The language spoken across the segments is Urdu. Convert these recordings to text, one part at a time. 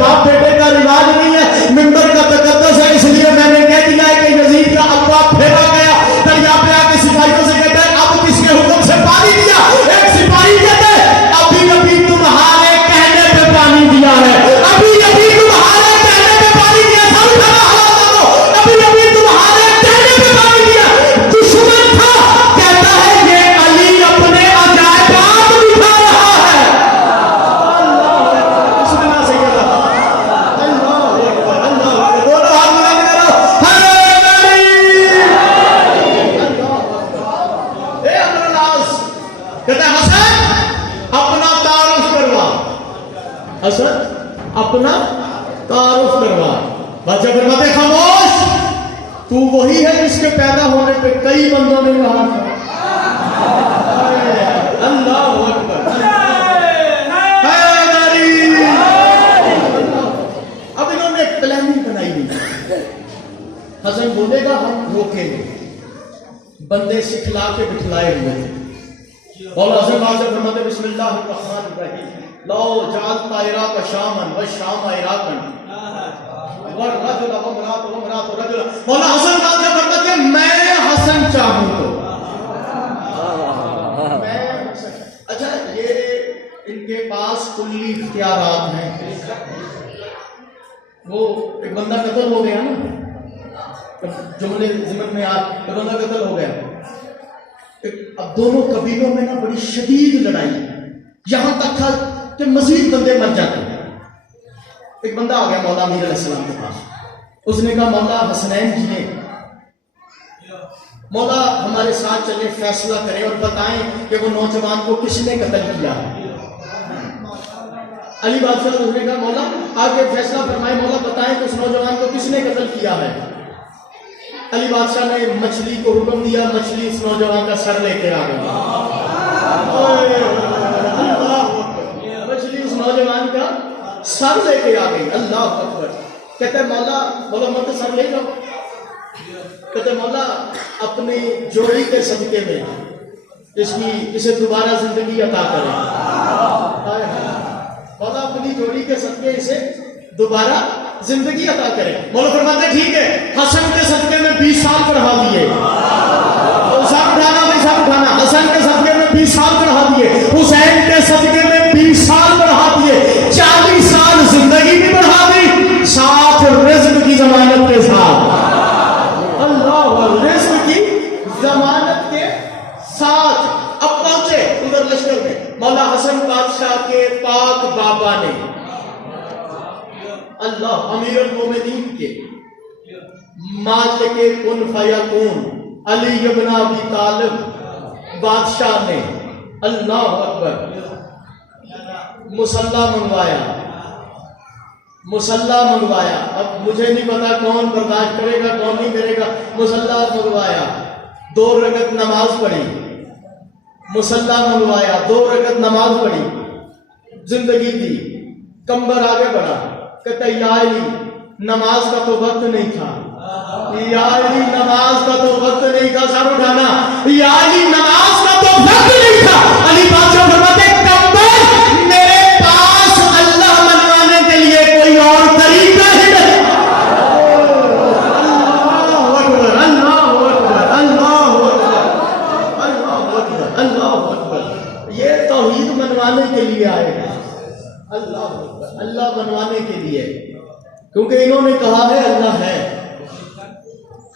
باپ بیٹے کا رواج نہیں ہے، منبر کا تقدس ہے، اس لیے میں نے کہہ دیا ہے کہ یزید کا ابا پھر آ گیا، دریا پہ آ کے سپاہیوں سے کہتا ہے اب کس کے حکم سے پانی دیا؟ ایک سپاہی کہتا ہے ابھی ابھی تمہارے کہنے پہ پانی دیا ہے، ابھی ابھی تمہارے کہنے پہ پانی دیا، سب کھانا حلال کرو، ابھی ابھی تمہارے کہنے پہ پانی دیا۔ دشمن تھا، کہتا ہے یہ علی اپنے عجائبات دکھا رہا ہے۔ بسم اللہ سے کہتا اللہ اکبر، اللہ اکبر، دونوں ہاتھ بلند کرو، حیدری اللہ اکبر۔ اے امر الناس کہتا ہے حسن اپنا تعارف کروا، حسن اپنا تعارف کروا۔ بادشاہ فرماتے ہیں خاموش، تو وہی ہے جس کے پیدا ہونے پہ کئی بندوں نے کہا اللہ اکبر حیدری۔ اب انہوں نے ایک پلاننگ بنائی ہوئی، حسن بولے گا ہم روکیں گے، بندے سکھلا کے بٹھلائے ہوئے تھے۔ اور حسن بادشاہ فرماتے بسم اللہ الرحمن الرحیم لو جعلت عراق شاما والشام عراقا والرجل وامرأة وامرأة رجلا۔ مولا حسن بادشاہ فرماتے ہیں میں حسن چاہوں تو میں حسن، اچھا یہ ان کے پاس کلی اختیارات ہیں۔ وہ ایک بندہ قتل ہو گیا نا، جملے ضمن میں ایک بندہ قتل ہو گیا، اب دونوں قبیلوں میں نا بڑی شدید لڑائی، یہاں تک تھا کہ مزید بندے مر جاتے ہیں۔ ایک بندہ آ گیا مولا امیر علیہ السلام کے پاس، اس نے کہا مولا حسنین جی نے مولا ہمارے ساتھ چلے، فیصلہ کریں اور بتائیں کہ وہ نوجوان کو کس نے قتل کیا۔ علی بادشاہ نے کہا مولا آگے فیصلہ فرمائے، مولا بتائیں کہ اس نوجوان کو کس نے قتل کیا ہے۔ علی بادشاہ نے مچھلی کو حکم دیا، مچھلی اس نوجوان کا سر لے کے آ گئی، مچھلی اس نوجوان کا سر لے کے آ گئی۔ اللہ اکبر۔ کہتے ہیں مولا مت سر لے جاؤ، کہتے ہیں مولا اپنی جوڑی کے صدقے میں اسے دوبارہ زندگی عطا کرے۔ مولا اپنی جوڑی کے صدقے اسے دوبارہ زندگی عطا کرے۔ مولا فرماتے ہیں ٹھیک ہے، حسن کے صدقے میں 20 سال بڑھا دیے، سب اٹھانا بھائی سب اٹھانا، حسن کے صدقے میں 20 سال بڑھا دیے، حسین کے صدقے میں 20 سال بڑھا دیے، 40 سال زندگی بھی بڑھا دی، ساتھ رزق کی ضمانت کے ساتھ۔ اللہ، رزق کی ضمانت کے ساتھ۔ اب پہنچے ادھر لشکر میں، مولا حسن بادشاہ کے پاک بابا نے، اللہ امیر المومنین کے مالک کن فیکون علی ابن ابی طالب بادشاہ نے اللہ اکبر مسلح منگوایا۔ اب مجھے نہیں پتا کون برداشت کرے گا کون نہیں کرے گا، مسلح منگوایا، 2 رکعت نماز پڑھی، مسلح منگوایا، 2 رکعت نماز پڑھی، زندگی دی، کمبر آگے بڑھا، کہتا یا علی نماز کا تو وقت نہیں تھا، یا علی نماز کا تو وقت نہیں تھا، سر اٹھانا، یا علی نماز کا تو وقت نہیں تھا۔ علی بادشاہ فرماتے کمبر میرے پاس اللہ منوانے کے لیے کوئی اور طریقہ ہی نہیں۔ اللہ اکبر، اللہ اکبر، اللہ اکبر، اللہ اکبر، اللہ اکبر۔ یہ توحید منوانے کے لیے آئے ہیں، اللہ اکبر، اللہ منوانے کے لیے، کیونکہ انہوں نے کہا ہے اللہ ہے،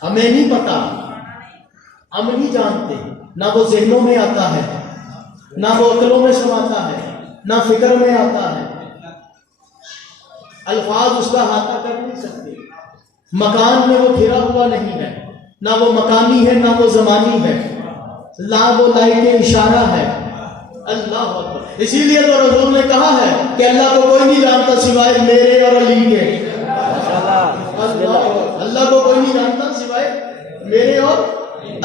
ہمیں نہیں پتا، ہم نہیں جانتے، نہ وہ ذہنوں میں آتا ہے، نہ وہ عقلوں میں سماتا ہے، نہ فکر میں آتا ہے، الفاظ اس کا احاطہ کر نہیں سکتے، مکان میں وہ گھرا ہوا نہیں ہے، نہ وہ مکانی ہے نہ وہ زمانی ہے، نہ وہ لائٹ اشارہ ہے۔ اللہ اکبر۔ اسی لیے تو رسول نے کہا ہے کہ اللہ کو کوئی نہیں جانتا سوائے میرے اور علی کے، اللہ کو کوئی نہیں جانتا سوائے میرے اور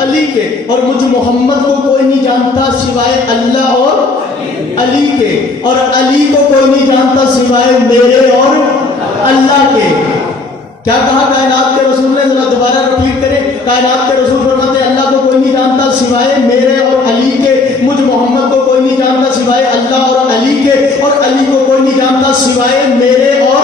علی کے، اور مجھ محمد کو کوئی نہیں جانتا سوائے اللہ اور علی کے، اور علی کو کوئی نہیں جانتا سوائے میرے اور اللہ کے۔ کیا کہا کائنات کے رسول نے؟ ذرا دوبارہ رپیٹ کریں۔ کائنات کے رسول فرماتے ہیں اللہ کو کوئی نہیں جانتا سوائے میرے اور علی کے، مجھ محمد کو کوئی نہیں جانتا سوائے اللہ اور علی کے، اور علی کو کوئی نہیں جانتا سوائے میرے اور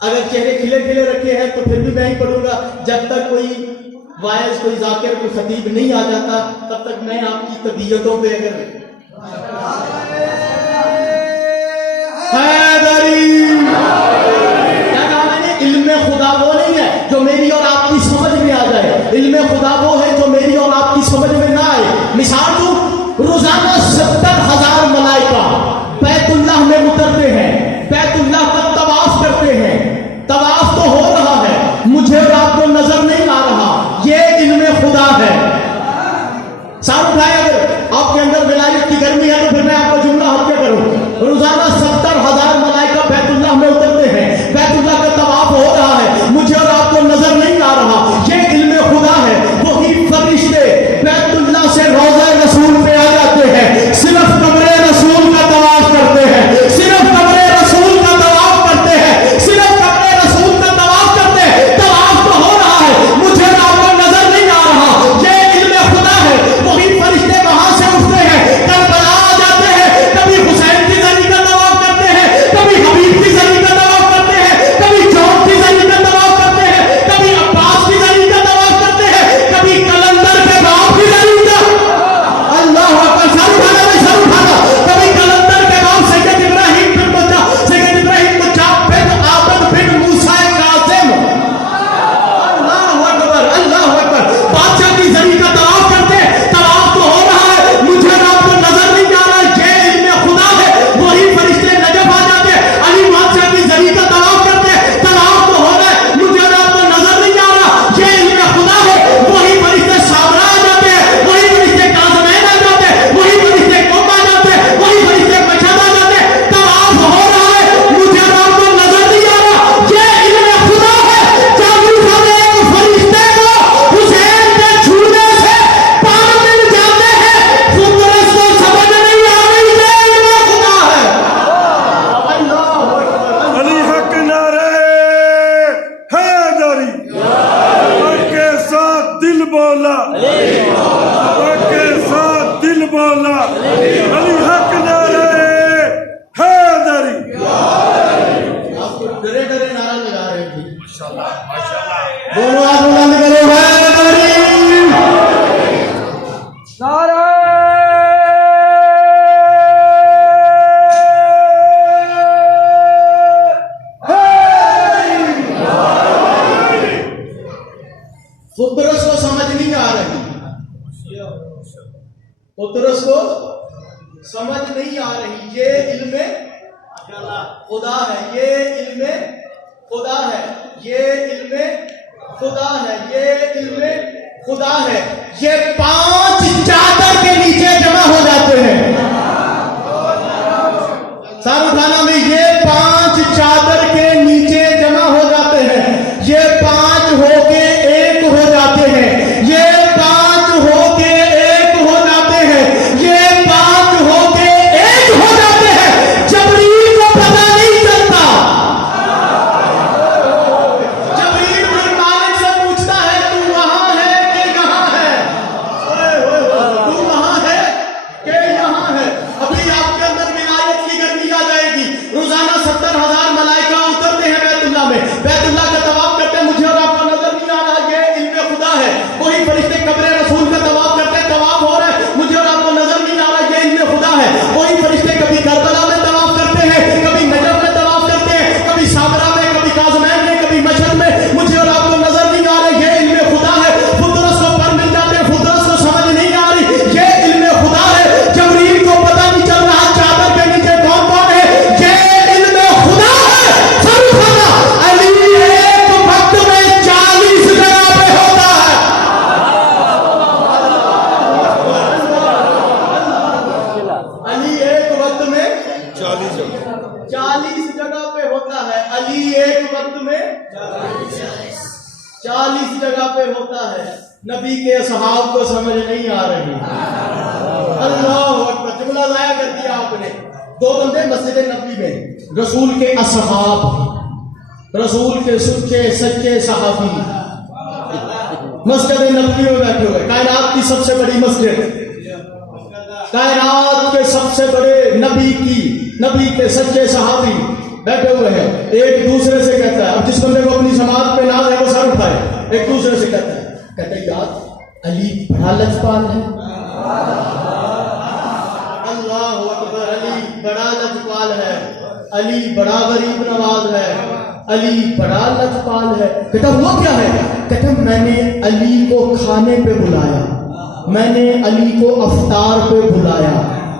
اگر چہرے کھلے کھلے رکھے ہیں تو پھر بھی میں ہی پڑھوں گا. جب تک کوئی وائز، کوئی ذاکر، کوئی خطیب نہیں آ جاتا تب تک میں آپ کی طبیعتوں پہ اگر کیا کہا میں نے؟ علم خدا وہ نہیں ہے جو میری اور آپ کی سمجھ میں آ جائے. علم خدا وہ ہے جو میری اور آپ کی سمجھ میں نہ آئے. مثال دوں، روزانہ 70,000 ملائکہ بیت اللہ میں اترتے ہیں، بیت اللہ کا طواف کرتے ہیں. طواف تو ہو رہا ہے، مجھے اور آپ کو نظر نہیں آ رہا. یہ علم خدا ہے. ساتھ اٹھائے. اگر آپ کے اندر ولایت کی گرمی ہے تو پھر میں آپ کو جملہ حق کیا کروں. روزانہ 70,000 ملائکہ بیت اللہ میں اترتے ہیں، بیت اللہ کا طواف ہو رہا ہے، مجھے اور آپ کو نظر نہیں آ رہا. یہ علم خدا ہے. وہی فرشتے بیت اللہ سے روضہ رسول پہ آ جاتے ہیں، صرف قبر رسول کا طواف کرتے ہیں، صرف قبر رسول کا طواف کرتے ہیں، صرف قبر رسول کا طواف کرتے ہیں. طواف تو ہو رہا ہے، مجھے اور آپ کو نظر نہیں آ رہا. یہ علم خدا ہے. وہی فرشتے وہاں سے اٹھتے ہیں، کربلا آ جاتے ہیں، کبھی حسین کی زری کا طواف کرتے ہیں، کبھی حبیب کی زری کا طواف کرتے ہیں، کبھی جون کی زری کا طواف کرتے ہیں، کبھی عباس کی زری کا طواف کرتے ہیں، کبھی کلندر کے باپ کی زری کا. اللہ اکبر. سر اٹھانا میں سر اٹھانا. کبھی کلندر کے باپ سید ابراہیم بن مجا، سید ابراہیم مجا بن عابد بن موسیٰ کاظم. اللہ اکبر، اللہ اکبر. بادشاہ کی زری کا طواف کرتے ہیں. طواف تو ہو رہا ہے، مجھے اور آپ کو نظر نہیں آ رہا. یہ علم خدا ہے. وہی فرشتے نجف آ جاتے ہیں، علی بادشاہ کی زری کا طواف کرتے ہیں. طواف تو ہو رہا ہے، مجھے اور آپ کو نظر نہیں آ رہا. یہ علم خدا ہے. وہی فرشتے سامرا آ جاتے ہیں، وہی فرشتے کاظمین آ جاتے ہیں، وہی فرشتے قوم آ جاتے ہیں، وہی فرشتے مشہد آ جاتے ہیں. طواف ہو رہا ہے، مجھے اور آپ کو نظر نہیں آ رہا. یہ علم خدا ہے. جادو خانے ایک فرشتے کو حسین کے چھونے سے پار مل جاتے ہیں. فطرت کو سمجھ نہیں آ رہی. یہ علم خدا ہے. اللہ اکبر. علی حق نعرہ حیدری. حق کے ساتھ دل بولا، حق کے ساتھ دل بولا. علی حق نعرہ حیدری. آپ کو ڈرے ڈرے نعرہ لگا رہے تھے. دونوں ہاتھ بلند کرو. حیدری. نعرہ فطرت کو سمجھ نہیں آ رہی. فطرت کو سمجھ نہیں آ رہی. یہ علم خدا ہے. یہ علم خدا ہے. یہ علم خدا ہے. یہ علم خدا ہے. یہ 5 چادر کے نیچے جمع ہو جاتے ہیں. سر اٹھانا میں. یہ 5 چادر کے نیچے جمع ہو جاتے ہیں. یہ 5 ہو کے ایک ہو جاتے ہیں. یہ 5 ہو کے ایک ہو جاتے ہیں. یہ 5 ہو کے ایک ہو جاتے ہیں. جبریل کو پتہ نہیں چلتا. جبریل بن مالک سے پوچھتا ہے تو وہاں ہے کہ یہاں ہے؟ تو وہاں ہے کہ یہاں ہے؟ ابھی آپ کے اندر ولایت کی گرمی آ جائے گی. روزانہ 70,000 ملائکہ اترتے ہیں بیت اللہ میں، بیت اللہ کا طواف کرتے ہیں. مجھے اور آپ کو نظر نہیں آ رہا. یہ علم خدا ہے. وہی فرشتے قبر رسول کا طواف کرتے ہیں. طواف ہو رہا ہے، مجھے اور آپ کو نظر نہیں آ رہا. یہ علم خدا ہے. وہی فرشتے کبھی کربلا میں طواف کرتے ہیں، کبھی نجف میں طواف کرتے ہیں، کبھی سامرا میں، کبھی کاظمین میں، کبھی مشہد میں. مجھے اور آپ کو نظر نہیں آ رہا. یہ علم خدا ہے. فطرت کو پر مل جاتے ہیں، فطرت کو سمجھ نہیں آ رہی. یہ علم خدا ہے. جبریل کو پتہ نہیں چل رہا چادر کے نیچے کون کون ہے. یہ علم خدا ہے. سر اٹھانا. علی ایک وقت میں 40 جگہ پہ ہوتا ہے. علی ایک وقت میں 40 جگہ پہ ہوتا ہے. علی ایک وقت میں 40 جگہ پہ ہوتا ہے. نبی کے اصحاب کو سمجھ نہیں آ رہی. اللہ اکبر. جملہ ضائع کر دیا آپ نے. 2 بندے مسجد نبوی میں، رسول کے اصحاب، رسول کے سچے سچے صحابی مسجد نبوی میں بیٹھے ہوئے. کائنات کی سب سے بڑی مسجد، کائنات کے سب سے بڑے نبی کے سچے صحابی بیٹھے ہوئے ہیں. ایک دوسرے سے کہتا ہے کہتے یاد علی بڑا لجپال ہے. اللہ اکبر. علی بڑا لجپال ہے, علی بڑا غریب نواز ہے, علی بڑا لجپال ہے. کہتا وہ کیا ہے؟ کہتا میں نے علی کو کھانے پہ بلایا, میں نے علی کو افطار پہ بلایا,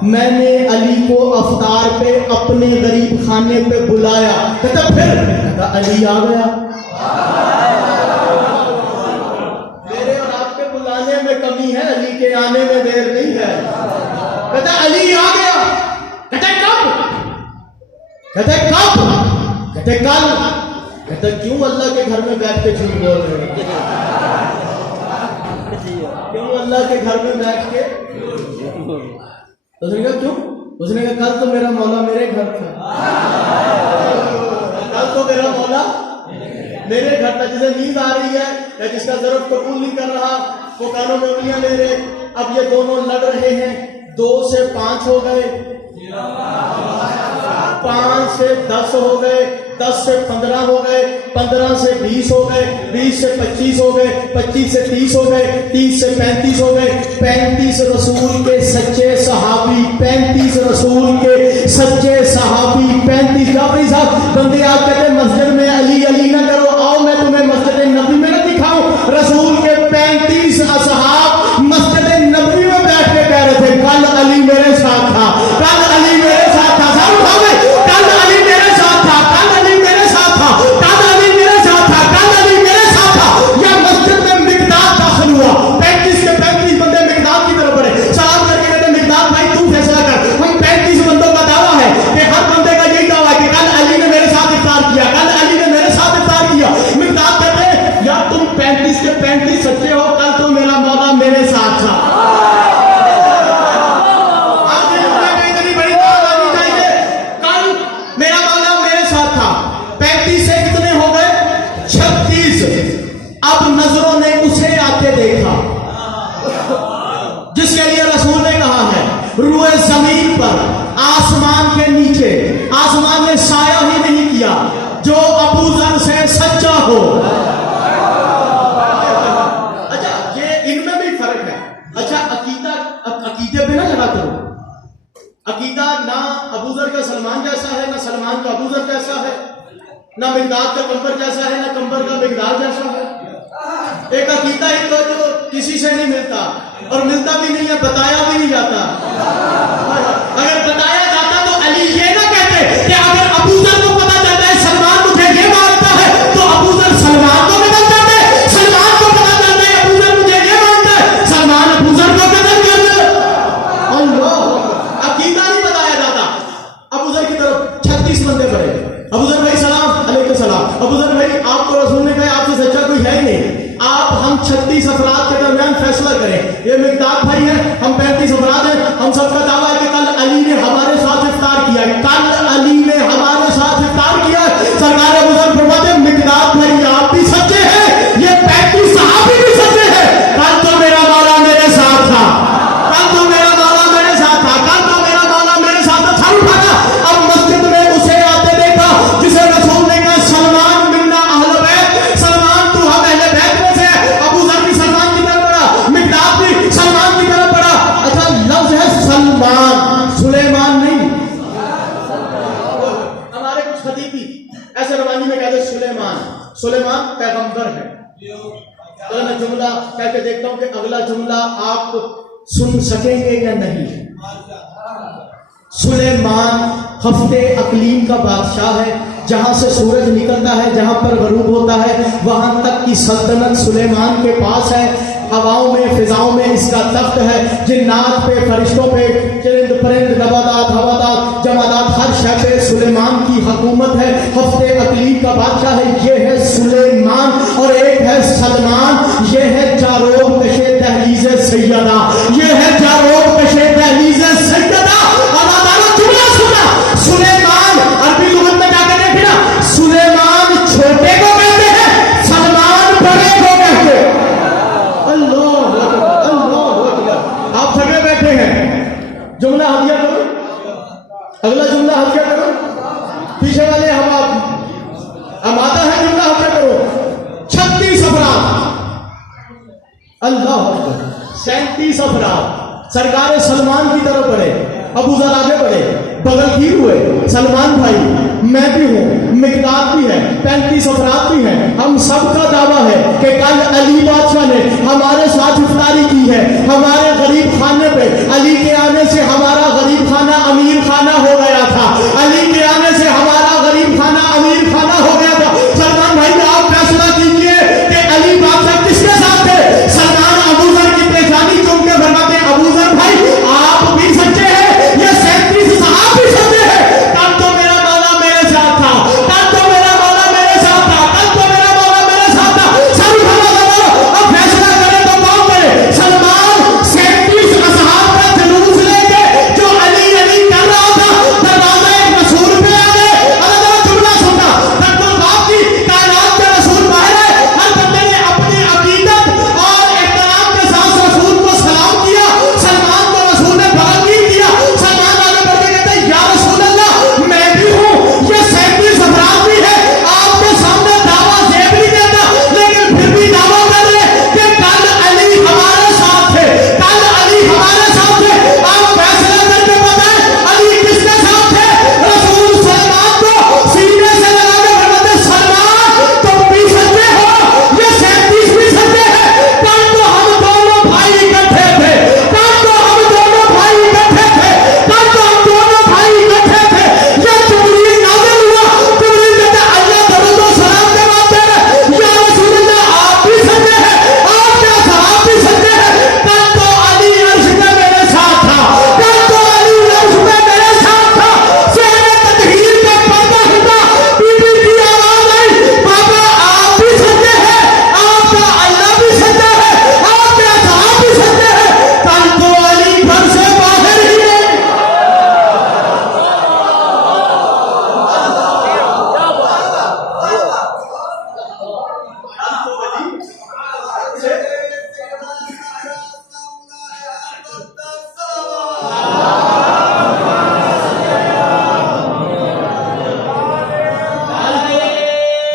میں نے علی کو افطار پہ اپنے غریب خانے پہ بلایا. کہتا پھر کہتا علی آ گیا. میرے اور آپ کے بلانے میں کمی ہے, علی کے آنے میں دیر نہیں ہے. کہتا علی آ گیا. کہتا کب؟ کہتا کب؟ کہتے کل. کہتا کیوں اللہ کے گھر میں بیٹھ کے جھوٹ بول رہے ہیں؟ کیوں اللہ کے گھر میں بیٹھ کے؟ اس نے کہا کیوں؟ اس نے کہا کل تو میرا مولا میرے گھر تھا, کل تو میرا مولا میرے گھر تھا. جسے نیند آ رہی ہے یا جس کا ضرب قبول نہیں کر رہا وہ کانوں میں انگلیاں لے رہے. اب یہ دونوں لڑ رہے ہیں, 2 سے 5 ہو گئے, 5 سے 10 ہو گئے, 10 سے 15 ہو گئے, 15 سے 20 ہو گئے, 20 سے 25 ہو گئے, 25 سے 30 ہو گئے, 30 سے 35 ہو گئے, 35 رسول کے سچے صحابی, 35 رسول کے سچے صحابی, 35. جعفری صاحب بندے آپ کہتے ہیں مسجد میں علی علی نہ کرو, آؤ میں تمہیں مسجد نبی میں نہ دکھاؤں. رسول کے 35 اصحاب مسجد نبی میں بیٹھ کے کہہ رہے تھے کل علی میرے ساتھ تھا, کل علی میرے ساتھ تھا. کل علی میرے ساتھ تھا, کل علی میرے ساتھ تھا, کل علی میرے ساتھ تھا, کل علی میرے ساتھ تھا. یا مسجد میں مقداد داخل ہوا, 35 کے 35 بندے مقداد کی طرف بڑھے, سلام کر کے کہتے مقداد بھائی تو فیصلہ کر. ہم 35 بندوں کا دعویٰ ہے کہ ہر بندے کا یہی دعویٰ ہے کہ کل علی نے میرے ساتھ افطار کیا, کل علی نے میرے ساتھ افطار کیا. مقداد کہتے یا تم 35 کے 35 سچے ہو, کل تو میرا مولا میرے ساتھ تھا. اب نظروں نے اسے آتے دیکھا جس کے لیے رسول نے کہا ہے روئے زمین پر, آسمان کے نیچے, آسمان نے سایہ ہی نہیں کیا جو ابو ذر سے سچا ہو. اچھا یہ ان میں بھی فرق ہے. اچھا عقیدے پہ نہ لگا کرو. عقیدہ نہ ابو ذر کا سلمان جیسا ہے, نہ سلمان کا ابو ذر جیسا ہے, نہ مقداد کا کمبر جیسا ہے, نہ کمبر کا مقداد جیسا ہے. ایک عقیدہ ہی تو جو کسی سے نہیں ملتا اور ملتا بھی نہیں ہے, بتایا بھی نہیں جاتا. اگر بتایا جاتا تو علی یہ نہ کہتے کہ اگر ابو ذر کو پتا چلتا ہے سلمان مجھے یہ مانتا ہے تو ابو ذر سلمان کو قتل کر دے, سلمان کو پتا چلتا ہے ابو ذر مجھے یہ مانتا ہے سلمان ابو ذر کو قتل کر دے. اللہ عقیدہ نہیں بتایا جاتا. ابو ذر کی طرف 36 بندے پڑے. ابو ذر بھائی سلام علیکم السلام. ابو ذر بھائی آپ کو رسول نے کہا آپ سے سچا کوئی ہے ہی نہیں, آپ ہم 36 افراد کے درمیان فیصلہ کریں. یہ مقداد بھائی ہے, ہم 35 افراد ہیں, ہم سب کا دعویٰ ہے کہ کل علی نے ہمارے ساتھ افطار کیا ہے, کل علی نے ہمارے ساتھ افطار کیا ہے. سرکار ابو ذر فرماتے ہیں مقداد بھائی آپ بھی سچے ہیں, یہ 35 صحابی بھی سچے ہیں. کل تو میرا مولا میرے ساتھ تھا, کل تو میرا مولا میرے ساتھ تھا, کل تو میرا مولا میرے ساتھ تھا. سر اٹھانا. اب مسجد میں اسے آتے دیکھا جسے رسول نے کہا سلمان منا اہل بیت, سلمان تو ہم اہل بیت میں سے. ابو ذر بھی سلمان کی طرف پڑا, مقداد بھی سلمان کی طرف پڑا. اچھا لفظ ہے سلمان, سلیمان نہیں. ہمارے کچھ خطیب بھی ایسے روانی میں کہتے سلیمان, سلیمان پیغمبر ہے. تو میں جملہ کہہ کے دیکھتا ہوں کہ اگلا جملہ آپ سن سکیں گے یا نہیں. سلیمان ہفتے اقلیم کا بادشاہ ہے, جہاں سے سورج نکلتا ہے جہاں پر غروب ہوتا ہے وہاں تک کی سلطنت سلیمان کے پاس ہے. ہواؤں میں فضاؤں میں اس کا تخت ہے, جنات پہ فرشتوں پہ چرند پرند نباتات ہوادات جمادات ہر شے پہ سلیمان کی حکومت ہے. ہفتے اقلیم کا بادشاہ ہے. یہ ہے سلیمان اور ایک ہے سلمان. یہ ہے جاروب کشے دہلیز سیدہ, یہ ہے جاروب کشے دہلیز سیدہ. سلیمان عربی لغت میں جا کر دیکھنا, سلیمان چھوٹے کو کہتے ہیں, سلمان بڑے کو کہتے ہیں. اللہ اللہ, آپ تھکے بیٹھے ہیں, جملہ ہدیہ کرو, اگلا جملہ ہدیہ کرو. پیچھے والے ہم آتا ہے جملہ ہدیہ کرو. 36 افراد اللہ اکبر 37 افراد سرکار سلمان کی طرف بڑھے، ابو ذر آگے بڑھے، بغل کی ہوئے، سلمان بھائی میں بھی ہوں، مقداد بھی ہے، 35 افراد بھی ہیں، ہم سب کا دعویٰ ہے کہ کل علی بادشاہ نے ہمارے ساتھ افطاری کی ہے، ہمارے غریب خانے پہ علی کے آنے سے ہمارا غریب خانہ امیر خانہ ہو گیا تھا، علی کے آنے سے ہمارا غریب خانہ امیر خانہ ہو گیا تھا۔ سلمان بھائی آپ فیصلہ کیجئے کہ علی بادشاہ کس کے ساتھ تھے؟ سلمان ابو ذر کی پریشانی چون کے فرماتے ہیں ابو ذر بھائی آپ بھی سچے ہیں، یہ 37 صحابہ بھی سچے ہیں، تب تو میرا مولا میرے ساتھ تھا، تب تو میرا مولا میرے ساتھ تھا، تب تو میرا مولا میرے ساتھ تھا۔ سب اب فیصلہ کرے تو کون کرے؟ سلمان 37 اصحاب کا جلوس لے کے جو علی علی کر رہا تھا، دروازہ ایک رسول پہ آ گئے، اللہ جملہ سننا تک تو باپ کی کائنات کے رسول باہر ہے، ہر بندے نے اپنی عقیدت اور احترام کے ساتھ رسول کو سلام کیا، سلمان کو رسول نے بغل کیا، سلمان آگے بڑھ کے کہتے ہیں یا رسول اللہ میں بھی ہوں، یہ 37 افراد بھی ہے، آپ کے سامنے دعویٰ زیب نہیں دیتا لیکن پھر بھی دعویٰ کر رہے کہ کل علی ہمارے ساتھ تھے، کل علی ہمارے ساتھ تھے، آپ فیصلہ کر کے بتائیں علی کس کے ساتھ تھے؟ رسول سلمان کو سینے سے لگا کے فرماتے ہیں سلمان تم بھی سچے ہو، یہ 37 بھی سچے ہیں، کل تو ہم دونوں بھائی اکٹھے تھے، کل تو ہم دونوں بھائی اکٹھے تھے، کل تو ہم دونوں بھائی اکٹھے تھے، یہ جبریل نازل ہوا، جبریل کہتا ہے اللہ درود و سلام کے بعد یا رسول اللہ آپ بھی سچے ہیں، آپ کے صحابہ بھی سچے ہیں، کل تو علی عرش میں میرے ساتھ تھا، کل تو علی عرش میں میرے ساتھ تھا، شہر تطہیر کا پردہ ہٹا، بی بی کی آواز آئی بابا آپ بھی سچے ہیں، آپ کا اللہ بھی سچا ہے، آپ کے صحابہ بھی سچے ہیں، کل تو علی گھر سے باہر ہی ہے۔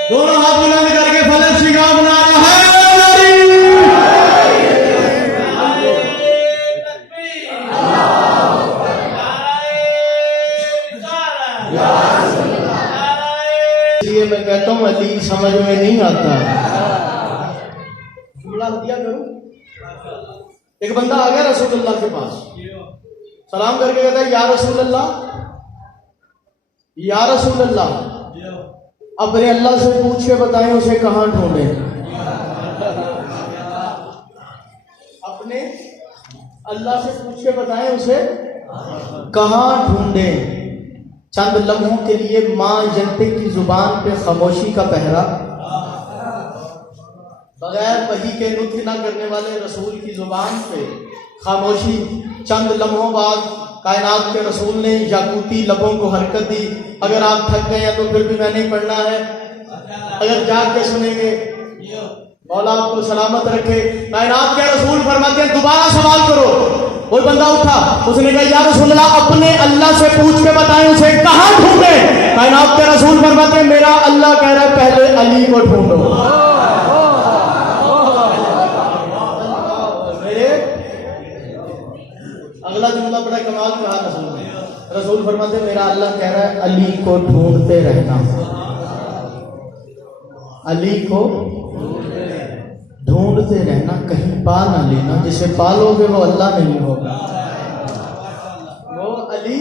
دونوں ہاتھ بلند کر کے فلک شگاف نعرہ اس لیے میں کہتا ہوں علی سمجھ میں نہیں آتا، جملہ دیا کروں۔ ایک بندہ آ گیا رسول اللہ کے پاس، سلام کر کے کہتا ہے یا رسول اللہ، یا رسول اللہ اپنے اللہ سے پوچھ کے بتائیں اسے کہاں ڈھونڈیں، اپنے اللہ سے پوچھ کے بتائیں اسے کہاں ڈھونڈیں۔ چند لمحوں کے لیے ماں ینطق کی زبان پہ خاموشی کا پہرا، بغیر وحی کے نطق نہ کرنے والے رسول کی زبان پہ خاموشی۔ چند لمحوں بعد کائنات کے رسول نے یاقوتی لبوں کو حرکت دی، اگر آپ تھک گئے ہیں تو پھر بھی میں نہیں پڑھنا ہے، اگر جاگ کے سنیں گے مولا آپ کو سلامت رکھے۔ کائنات کے رسول فرماتے ہیں دوبارہ سوال کرو۔ کوئی بندہ اٹھا، اس نے کہا یا رسول اللہ اپنے اللہ سے پوچھ کے بتائیں اسے کہاں ڈھونڈیں۔ کائنات کے رسول فرماتے ہیں میرا اللہ کہہ رہا ہے پہلے علی کو ڈھونڈو۔ اگلا جملہ بڑا کمال کہا رسول نے، رسول فرماتے ہیں میرا اللہ کہہ رہا ہے علی کو ڈھونڈتے رہنا، علی کو ڈھونڈتے رہنا، کہیں پا نہ لینا، جسے پالو گے وہ اللہ نہیں ہوگا، وہ علی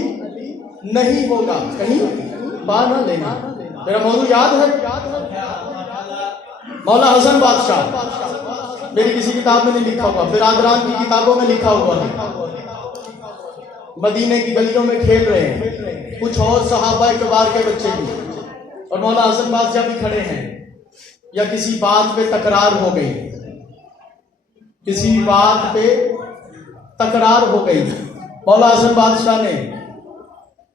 نہیں ہوگا، کہیں پا نہ لینا۔ میرا موضوع یاد ہے مولا حسن بادشاہ، میری کسی کتاب میں نہیں لکھا ہوا، برادران کی کتابوں میں لکھا ہوا ہے، مدینے کی گلیوں میں کھیل رہے ہیں، کچھ اور صحابہ کبار کے بچے بھی، اور مولا حسن بادشاہ بھی کھڑے ہیں، یا کسی بات پہ تکرار ہو گئی، کسی بات پہ تکرار ہو گئی، مولا حسن بادشاہ نے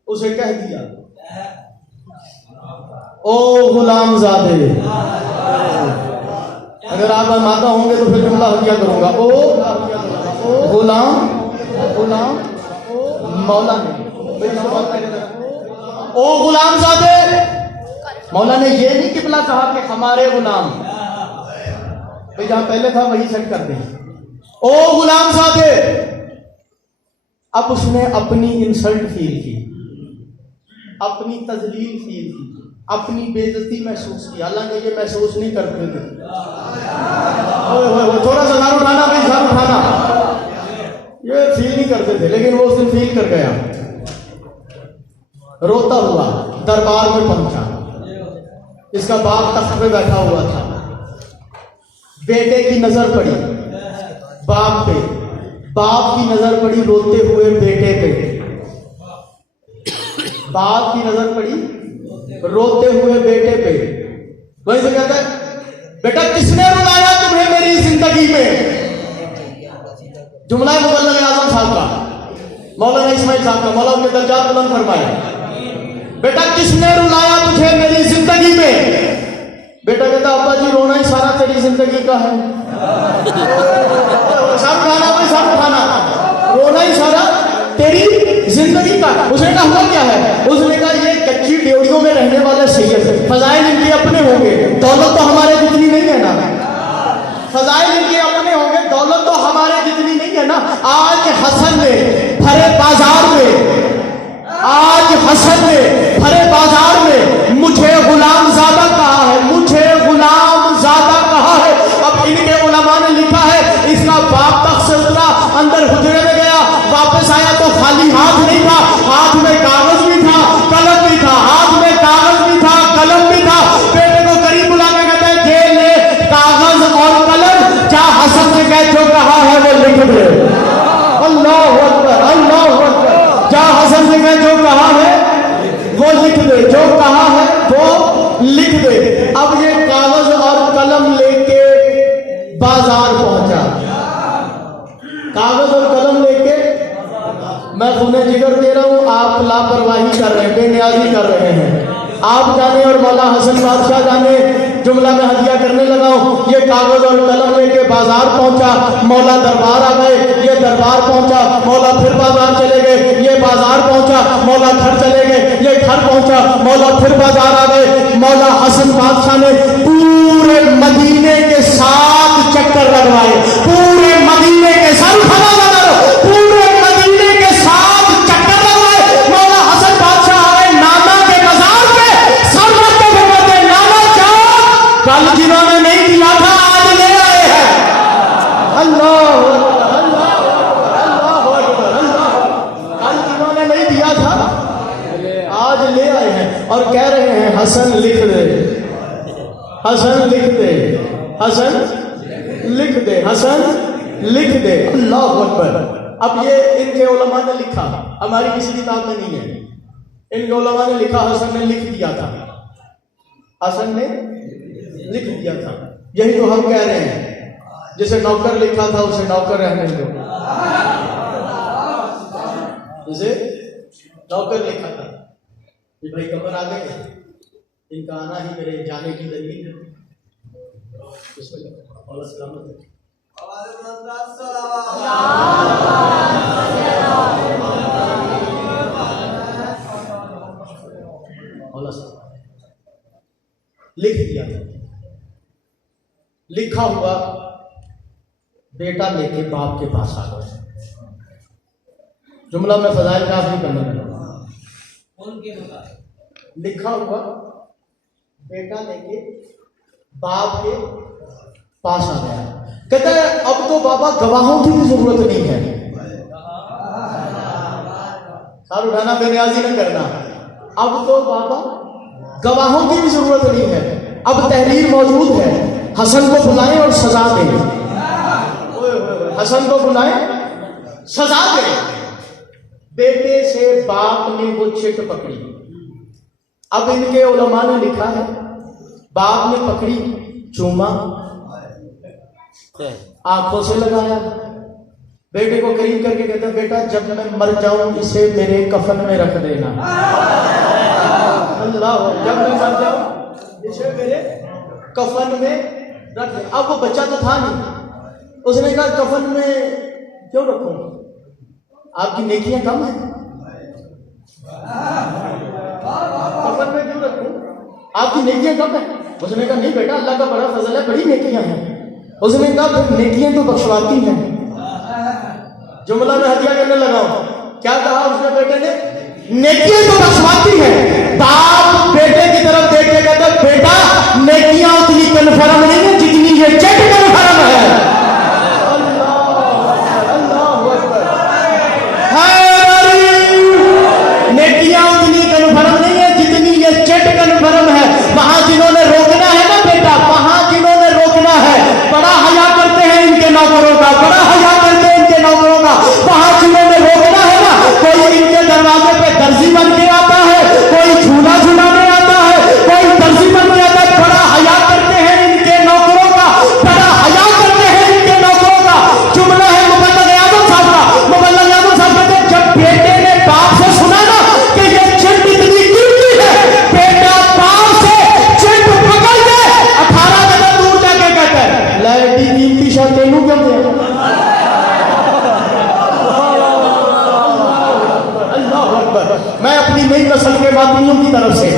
اسے کہہ دیا او غلام زادے، اگر آپ آمادہ ہوں گے تو پھر جملہ ہدیہ کروں گا، او غلام مولا نے او غلام زادے، مولا نے یہ نہیں قبلہ کہا کہ ہمارے غلام، بھئی جہاں پہلے تھا وہی سیٹ کر دیں، او غلام زادے. اب اس نے اپنی انسلٹ فیل کی, اپنی تذلیل فیل کی, اپنی بے عزتی محسوس کی, حالانکہ یہ محسوس نہیں کرتے تھے. تھوڑا سا سر اٹھانا بھائی, سر اٹھانا. یہ فیل نہیں کرتے تھے, لیکن وہ اس دن فیل کر گیا. روتا ہوا دربار میں پہنچا. اس کا باپ تخت پہ بیٹھا ہوا تھا. بیٹے کی نظر پڑی باپ پہ, باپ کی نظر پڑی روتے ہوئے بیٹے پہ, باپ کی نظر پڑی روتے ہوئے بیٹے پہ. وہیں سے کہتا ہے بیٹا کس نے رلایا تمہیں میری زندگی میں؟ جملہ ہے مبلغ اعظم صاحب کا, مولانا اسماعیل صاحب کا, مولا ان کے درجات بلند فرمائے. بیٹا کس نے رلایا تجھے میری زندگی میں؟ بیٹا کہتا ابا جی رونا ہی سارا تیری زندگی کا ہے. سب کھانا بھائی سب کھانا, رونا ہی سارا تیری زندگی کا. اس نے کہا ہوا کیا ہے؟ اس نے کہا یہ کچی ڈیوڑیوں میں رہنے والے سید, فضائل ان کے اپنے ہوں گے, دولت تو ہمارے جتنی نہیں ہے نا. فضائل ان کے اپنے ہوں گے, دولت تو ہمارے جتنی نہیں ہے نا. آج حسن نے بھرے بازار میں, آج حسن نے بھرے بازار میں مجھے غلام زادہ کہا ہے, مجھے غلام زادہ کہا ہے. اب ان کے علماء نے لکھا ہے اس کا باپ تخت سے اترا, اندر حجرے میں گیا, واپس آیا تو خالی ہاتھ نہیں تھا, ہاتھ میں کاغذ بھی تھا قلم بھی تھا, ہاتھ میں کاغذ بھی تھا قلم بھی تھا. بیٹے کو قریب بلا کے کہتے ہیں یہ لے کاغذ اور قلم, جا حسن سے کہہ جو کہا ہے وہ لکھ دے. اللہ اکبر اللہ اکبر. جا حسن سے کہہ جو کہا ہے وہ لکھ دے, جو کہا ہے وہ لکھ دے. اب یہ کاغذ اور قلم لے کے بازار پہنچا, کاغذ اور قلم لے کے. میں خونِ جگر دے رہا ہوں, آپ لاپرواہی کر رہے ہیں, بے نیازی کر رہے ہیں. آپ جانے اور مولا حسن بادشاہ جانے, جملہ میں ہدیہ کرنے لگا ہوں. یہ کاغذ اور قلم لے کے بازار پہنچا, مولا دربار آ گئے, یہ دربار پہنچا, مولا پھر بازار چلے گئے, یہ بازار پہنچا, مولا گھر چلے گئے, یہ گھر پہنچا, مولا پھر بازار آ گئے. مولا حسن بادشاہ نے پورے مدینے کے 7 چکر لگوائے, پورے مدینے کے سر کھڑا لگا, پورے مدینے کے 7 چکر لگوائے. مولا حسن بادشاہ آئے نانا کے مزار پہ, سر رکھ کے بولتے نانا جان کل جنہوں نے نہیں دیا تھا آج لے آئے ہیں. اللہ کل جنہوں نے نہیں دیا تھا آج لے آئے ہیں. اور کہہ رہے ہیں حسن لکھ دے, حسن لکھ دے, حسن لکھ دے, حسن لکھ دے. اللہ اکبر. اب یہ ان کے علماء نے لکھا, ہماری کسی کتاب میں نہیں ہے. ان کے علماء نے لکھا حسن نے لکھ دیا تھا, حسن نے لکھ دیا تھا. یہی تو ہم کہہ رہے ہیں, جسے نوکر لکھا تھا اسے نوکر رہنے دو, جسے نوکر لکھا تھا کہ بھائی کمر آ گئے, ان کا آنا ہی میرے جانے کی دلیل ہے. اللہ سلامت ہے. لکھ دیا تھا, لکھا ہوا بیٹا لے کے باپ کے پاس آ گئے. جملہ میں فضائل کافی کرنے لگا. لکھا ہوا بیٹا لے کے باپ کے پاس آ گیا. کہتا ہے اب تو بابا گواہوں کی بھی ضرورت نہیں ہے. سر اٹھانا بے نیازی نہ کرنا. اب تو بابا گواہوں کی بھی ضرورت نہیں ہے, اب تحریر موجود ہے. حسن کو بلائیں اور سزا دیں, حسن کو بلائیں سزا دیں. بیٹے سے باپ نے وہ چٹ پکڑی. اب ان کے علماء نے لکھا ہے باپ نے پکڑی, چوما, آنکھوں سے لگایا, بیٹے کو قریب کر کے کہتا بیٹا جب میں مر جاؤں اسے میرے کفن میں رکھ دینا. اللہ, جب میں مر جاؤں اسے میرے کفن میں رکھ دینا. اب وہ بچہ تو تھا نہیں, اس نے کہا کفن میں کیوں رکھوں, آپ کی نیکیاں کم ہیں, کفن میں کیوں رکھوں, آپ کی نیکیاں کم ہیں. اس نے کہا نہیں بیٹا اللہ کا بڑا فضل ہے, بڑی نیکیاں ہیں. اس نے کہا نیکیاں تو بخشواتی ہیں, جملہ میں ہدیہ کرنے لگا ہوں. کیا کہا اس نے بیٹے نے؟ نیکیاں تو بخشواتی ہے. باپ بیٹے کی طرف دیکھ کے کہتا ہے بیٹا نیکیاں اتنی کنفرم نہیں ہے جتنی یہ چیک کنفرم ہے. نیکیاں اتنی کنفرم نہیں ہے جتنی یہ چیٹ کنفرم ہے. وہاں جنہوں نے روکنا ہے نا بیٹا, وہاں جنہوں نے روکنا ہے, بڑا حیا کرتے ہیں ان کے نوکروں کا, بڑا حیا کرتے ہیں ان کے نوکروں کا. وہاں جنہوں نے روکنا ہے نا, کوئی ان کے دروازے پہ درزی بن کے آتا ہے, کوئی جھولا جھولانے آتا ہے, کوئی درزی بن کے آتا ہے. بڑا حیا کرتے ہیں ان کے نوکروں کا, بڑا حیا کرتے ہیں ان کے نوکروں کا. جملہ ہے مبلغ اعظم صاحب کا. مبلغ اعظم صاحب کہتے ہیں جب بیٹے نے باپ سے سنا نا کہ یہ چٹ اتنی قیمتی ہے, بیٹا باپ سے چٹ پکڑ کے 18 قدم دور جا کے کہتا ہے لے ایڈی قیمتی شاہ تینوں کیوں دیا. اللہ اکبر. میں اپنی نئی نسل کے باطنیوں کی طرف سے,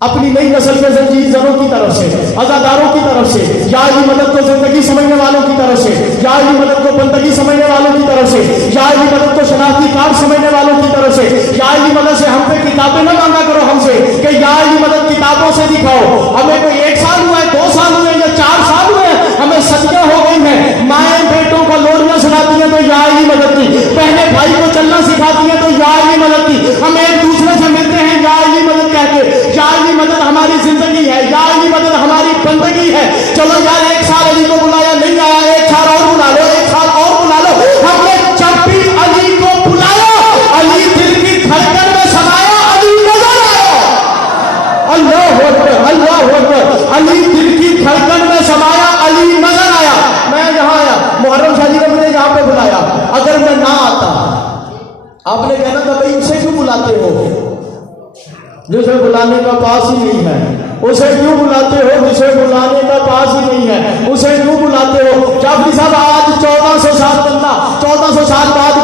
اپنی نئی نسل کے زنجیر زنوں کی طرف سے, عزاداروں کی طرف سے, یا علی مدد کو زندگی سمجھنے والوں کی طرف سے, یا علی مدد کو بندگی سمجھنے والوں کی طرف سے, یا علی مدد کو شناختی کارڈ سمجھنے والوں کی طرف سے, یا علی مدد سے ہم پہ کتابیں نہ مانگا کرو ہم سے کہ یا علی مدد کتابوں سے دکھاؤ. ہمیں کوئی 1 سال ہوا ہے, 2 سال ہوئے یا 4 سال ہوئے, ہمیں صدقہ ہو گئی ہیں. مائیں بیٹوں کو لوڑیاں سناتی ہیں تو یا علی مدد کی, بہنیں بھائی کو چلنا سکھاتی ہیں تو یا علی مدد کی. ہم ایک دوسرے سے ملتے ہیں یا علی مدد کہہ کے. یا علی مدد ہماری زندگی ہے, یا علی مدد ہماری بندگی ہے. چلو یار 1 سال علی کو بلایا نہیں آیا, 1 سال اور بلا لو, 1 سال اور بلا لو. ہم نے جب بھی علی کو بلایا علی دل کی دھڑکن میں سمایا, علی نظر آیا. اللہ اکبر, اللہ اکبر. علی دل کی دھڑکن میں سمایا, علی نظر آیا. میں یہاں آیا, محرم شاہ جی نے مجھے یہاں پہ بلایا. اگر میں نہ آتا آپ نے کہنا تھا بھائی اسے کیوں بلاتے ہو جسے بلانے کا پاس ہی نہیں ہے, اسے کیوں بلاتے ہو جسے بلانے کا پاس ہی نہیں ہے, اسے کیوں بلاتے ہو. جعفری صاحب آج 1400 سال بعد